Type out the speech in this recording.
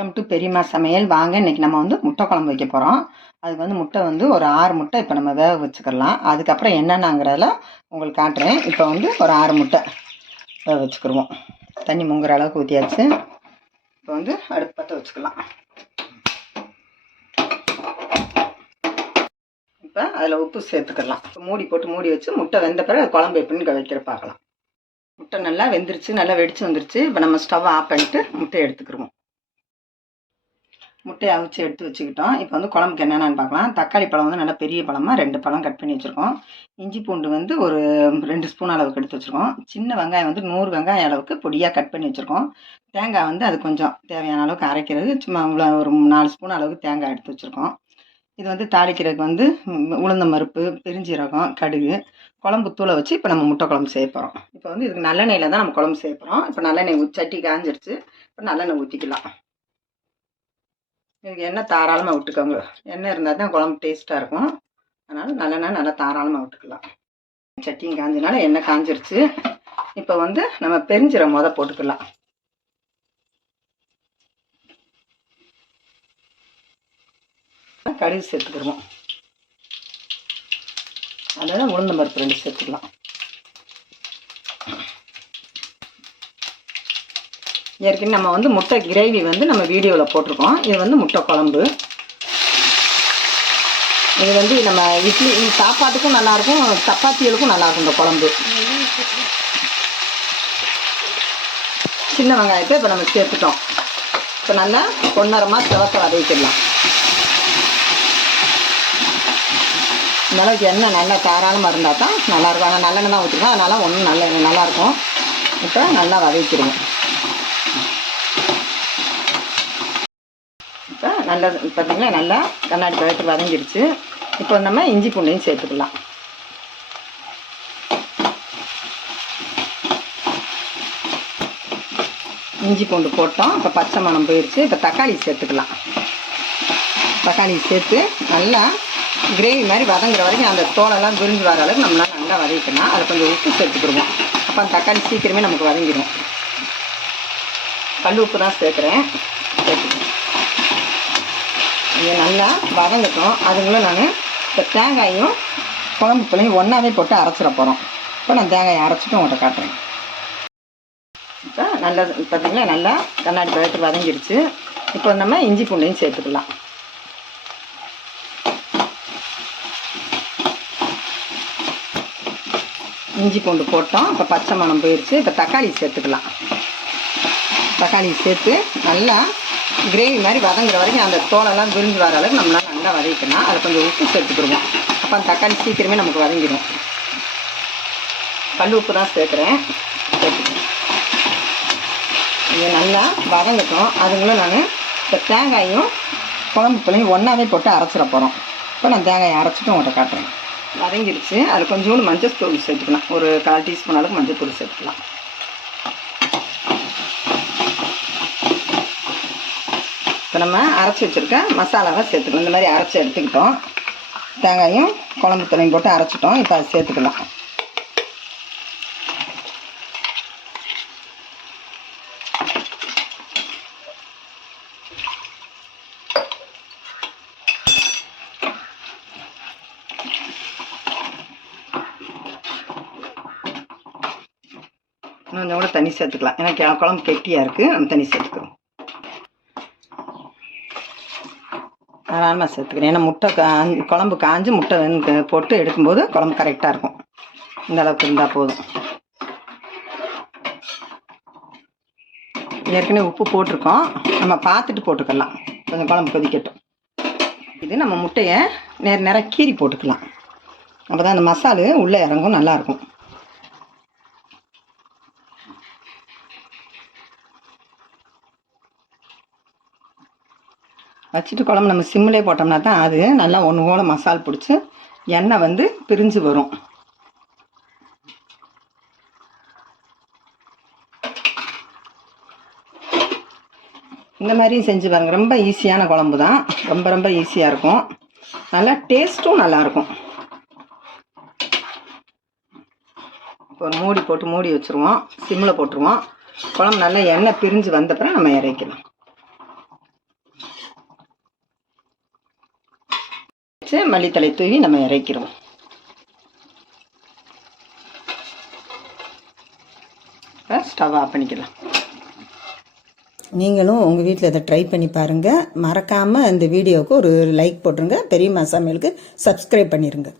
Welcome to பெரியம்மா சமையல். வாங்க இன்றைக்கி நம்ம வந்து முட்டை குழம்பு வைக்க போகிறோம். அதுக்கு வந்து முட்டை வந்து ஒரு 6 முட்டை இப்போ நம்ம வேக வச்சுக்கலாம். அதுக்கப்புறம் என்னென்னங்கிறதுல உங்களுக்கு காட்டுறேன். இப்போ வந்து ஒரு 6 முட்டை வேக வச்சுக்கிடுவோம். தண்ணி முங்குற அளவுக்கு ஊற்றியாச்சு. இப்போ வந்து அடுப்பு பற்ற வச்சுக்கலாம். இப்போ அதில் உப்பு சேர்த்துக்கலாம். மூடி போட்டு மூடி வச்சு முட்டை வெந்த பிறகு குழம்பு எப்படின்னு வைக்கிற பார்க்கலாம். முட்டை நல்லா வெந்துருச்சு, நல்லா வெடிச்சு வந்துருச்சு. இப்போ நம்ம ஸ்டவ் ஆஃப் பண்ணிட்டு முட்டையை எடுத்துக்கிடுவோம். முட்டையை அவிச்சு எடுத்து வச்சுக்கிட்டோம். இப்போ வந்து குழம்புக்கு என்னென்னு பார்க்கலாம். தக்காளி பழம் வந்து நல்லா பெரிய பழமாக 2 பழம் கட் பண்ணி வச்சுருக்கோம். இஞ்சி பூண்டு வந்து ஒரு 2 ஸ்பூன் அளவுக்கு எடுத்து வச்சுருக்கோம். சின்ன வெங்காயம் வந்து 100 வெங்காயம் அளவுக்கு பொடியாக கட் பண்ணி வச்சுருக்கோம். தேங்காய் வந்து அது கொஞ்சம் தேவையான அளவுக்கு அரைக்கிறது சும்மா ஒரு 4 ஸ்பூன் அளவுக்கு தேங்காய் எடுத்து வச்சுருக்கோம். இது வந்து தாளிக்கிறதுக்கு வந்து உளுந்தம் பருப்பு, பெருஞ்சீரகம், கடுகு, குழம்பு தூளை வச்சு இப்போ நம்ம முட்டை குழம்பு செய்ய போகிறோம். இப்போ வந்து இதுக்கு நல்லெண்ணெயில் தான் நம்ம குழம்பு செய்ய போகிறோம். இப்போ நல்லெண்ணெய் சட்டி காஞ்சிருச்சு. இப்போ நல்லெண்ணெய் ஊற்றிக்கலாம். இதுக்கு எண்ணெய் தாராளமாக விட்டுக்கோங்க. எண்ணெய் இருந்தால் தான் குழம்பு டேஸ்ட்டாக இருக்கும். அதனால் நல்லெண்ணெய் நல்லா தாராளமாக விட்டுக்கலாம். சட்டியும் காஞ்சனால எண்ணெய் காஞ்சிருச்சு. இப்போ வந்து நம்ம பெருஞ்சீரகம் போட்டுக்கலாம். கடுகு சேர்த்துக்கிடுவோம். அதில் உளுந்தம் பருப்பு 2 சேர்த்துக்கலாம். ஏற்கனவே நம்ம வந்து முட்டை கிரேவி வந்து நம்ம வீடியோவில் போட்டிருக்கோம். இது வந்து முட்டை குழம்பு. இது வந்து நம்ம இட்லி சாப்பாட்டுக்கும் நல்லாயிருக்கும், சப்பாத்திகளுக்கும் நல்லாயிருக்கும் இந்த குழம்பு. சின்ன வெங்காயத்தை இப்போ நம்ம சேர்த்துட்டோம். இப்போ நல்லா பொன்னரமாக சிவக்க வதக்கிடலாம். இந்த அளவுக்கு எண்ணெய் நல்லா தாராளமாக இருந்தால் தான் நல்லாயிருக்கும். ஆனால் நல்லெண்ணெய் தான் ஊற்றிருக்கோம், அதனால் ஒன்றும் நல்லாயிருக்கும். இப்போ நல்லா வதக்கிடுவோம். இப்போ நல்லா பார்த்திங்கன்னா நல்லா கண்ணாடி பழத்தில் வதங்கிடுச்சு. இப்போ நம்ம இஞ்சி பூண்டையும் சேர்த்துக்கலாம். இஞ்சி பூண்டு போட்டோம். இப்போ பச்சை மணம் போயிடுச்சு. இப்போ தக்காளி சேர்த்துக்கலாம். தக்காளி சேர்த்து நல்லா கிரேவி மாதிரி வதங்குற வரைக்கும் அந்த தோலெல்லாம் விரிஞ்சு வர அளவுக்கு நம்மளால் நல்லா வதக்கிக்கலாம். அதை கொஞ்சம் உப்பு சேர்த்துக்கிடுவோம். அப்போ அந்த தக்காளி சீக்கிரமே நமக்கு வதங்கிடும். கல் உப்பு தான் சேர்க்குறேன். இது நல்லா வதங்கட்டும். அதுங்களும் நான் இப்போ தேங்காயும் குழம்பு புளியும் ஒன்றாவே போட்டு அரைச்சிட போகிறோம். இப்போ நான் தேங்காயை அரைச்சிட்டு உங்கள்கிட்ட காட்டுறேன். இப்போ நல்லா பார்த்திங்கன்னா நல்லா கண்ணாடி பழத்தில் வதங்கிடுச்சு. இப்போ நம்ம இஞ்சி பூண்டையும் சேர்த்துக்கலாம். இஞ்சி பூண்டு போட்டோம். இப்போ பச்சை மணம் போயிடுச்சு. இப்போ தக்காளி சேர்த்துக்கலாம். தக்காளி சேர்த்து நல்லா கிரேவி மாதிரி வதங்குற வரைக்கும் அந்த தோலெல்லாம் விரிஞ்சு வர அளவுக்கு நம்மளால் நல்லா வதக்கிக்கலாம். அதை கொஞ்சம் உப்பு சேர்த்துக்கிடுவோம். அப்போ அந்த தக்காளி சீக்கிரமே நமக்கு வதங்கிடும். கல் உப்பு தான் சேர்க்குறேன். இது நல்லா வதங்கட்டும். அதுங்களும் நான் இப்போ தேங்காயும் குழம்பு புளியும் ஒன்றாவே போட்டு அரைச்சிட போகிறோம். இப்போ நான் தேங்காயை அரைச்சிட்டு உங்கள்கிட்ட காட்டுறேன். வதங்கிடுச்சு. அது கொஞ்சோண்டு மஞ்சள் தூள் சேர்த்துக்கலாம். ஒரு 1/4 டீஸ்பூன் அளவுக்கு மஞ்சள் தூள் சேர்த்துக்கலாம். இப்போ நம்ம அரைச்சி வச்சுருக்க மசாலாவை சேர்த்துக்கலாம். இந்த மாதிரி அரைச்சி எடுத்துக்கிட்டோம். தேங்காயும் குழம்பு தூளையும் போட்டு அரைச்சிட்டோம். இப்போ அதை சேர்த்துக்கலாம். கொஞ்சம் கூட தண்ணி சேர்த்துக்கலாம். ஏன்னா குழம்பு கெட்டியாக இருக்குது. நம்ம தண்ணி சேர்த்துக்கிறோம். தாராளமாக சேர்த்துக்கிறேன். ஏன்னா முட்டை குழம்பு காஞ்சி முட்டை போட்டு எடுக்கும்போது குழம்பு கரெக்டாக இருக்கும். இந்த அளவுக்கு இருந்தால் போதும். ஏற்கனவே உப்பு போட்டிருக்கோம். நம்ம பார்த்துட்டு போட்டுக்கலாம். கொஞ்சம் குழம்பு கொதிக்கட்டும். இது நம்ம முட்டையை நேரம் கீறி போட்டுக்கலாம். அப்போ தான் அந்த மசாலு உள்ளே இறங்கும், நல்லாயிருக்கும். வச்சுட்டு குழம்பு நம்ம சிம்மிலே போட்டோம்னா தான் அது நல்லா ஒன்று போல் மசால் பிடிச்சி எண்ணெய் வந்து பிரிஞ்சு வரும். இந்த மாதிரியும் செஞ்சு பாருங்கள். ரொம்ப ஈஸியான குழம்பு தான். ரொம்ப ஈஸியாக இருக்கும். நல்லா டேஸ்ட்டும் நல்லாயிருக்கும். இப்போ மூடி போட்டு மூடி வச்சுருவோம். சிம்மில் போட்டுருவோம். குழம்பு நல்லா எண்ணெய் பிரிஞ்சு வந்தப்பறம் நம்ம இறக்கலாம். வச்சு மல்லித்தலை தூவி நம்ம இறக்கிடுவோம். இப்போ ஸ்டவ் ஆஃப் பண்ணிக்கலாம். நீங்களும் உங்கள் வீட்டில் இதை ட்ரை பண்ணி பாருங்கள். மறக்காமல் இந்த வீடியோவுக்கு ஒரு லைக் போட்டுருங்க. பெரியம்மா சமையலுக்கு சப்ஸ்கிரைப் பண்ணிடுங்க.